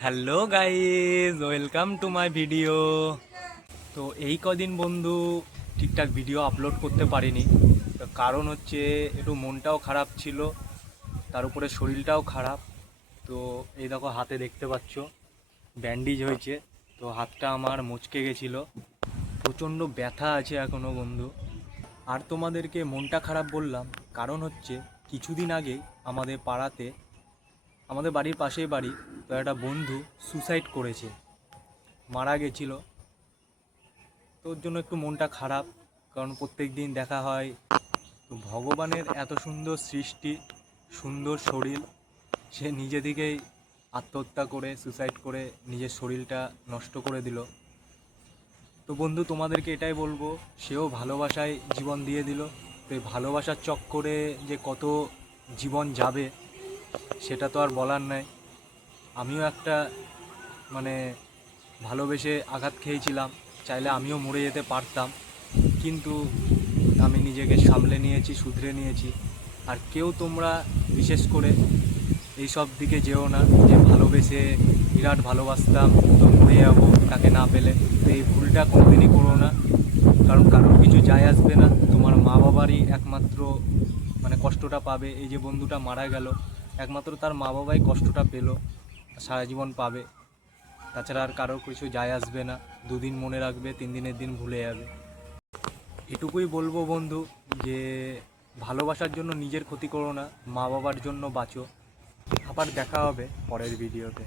Hello guys, welcome to my video. তো এই কদিন বন্ধু ঠিকঠাক ভিডিও আপলোড করতে পারিনি। কারণ হচ্ছে একটু মনটাও খারাপ ছিল, তার উপরে শরীরটাও খারাপ। তো এই দেখো হাতে দেখতে পাচ্ছ ব্যান্ডেজ হয়েছে। তো হাতটা আমার মুচকে গেছিলো, প্রচণ্ড ব্যথা আছে এখনও বন্ধু। আর তোমাদেরকে মনটা খারাপ বললাম কারণ হচ্ছে কিছুদিন আগে আমাদের পাড়াতে, আমাদের বাড়ির পাশেই বাড়ি, তো একটা বন্ধু সুসাইড করেছে, মারা গেছিল। তো ওর জন্য একটু মনটা খারাপ, কারণ প্রত্যেক দিন দেখা হয়। তো ভগবানের এত সুন্দর সৃষ্টি, সুন্দর শরীর, সে নিজে থেকেই আত্মহত্যা করে সুসাইড করে নিজের শরীরটা নষ্ট করে দিল। তো বন্ধু তোমাদেরকে এটাই বলবো, সেও ভালোবাসায় জীবন দিয়ে দিল। তো এই ভালোবাসার চক্করে যে কত জীবন যাবে সেটা তো আর বলার নাই। আমিও একটা মানে ভালোবেসে আঘাত খেয়েছিলাম, চাইলে আমিও মরে যেতে পারতাম, কিন্তু আমি নিজেকে সামলে নিয়েছি, শুধরে নিয়েছি। আর কেউ তোমরা বিশেষ করে এই সব দিকে যেও না যে ভালোবেসে বিরাট ভালোবাসতাম তো মরে যাবো তাকে না পেলে। তো এই ভুলটা কোনোদিনই করো না, কারণ কারোর কিছু যায় আসবে না, তোমার মা বাবারই একমাত্র কষ্টটা পাবে। এই যে বন্ধুটা মারা গেল, একমাত্র তার মা বাবাই কষ্টটা পেলো, সারা জীবন পাবে, তাছাড়া আর কারো কিছু যায় আসবে না। দুদিন মনে রাখবে, 3 দিনের দিন ভুলে যাবে। এটুকুই বলবো বন্ধু, যে ভালোবাসার জন্য নিজের ক্ষতি করো না, মা বাবার জন্য বাঁচো। আবার দেখা হবে পরের ভিডিওতে।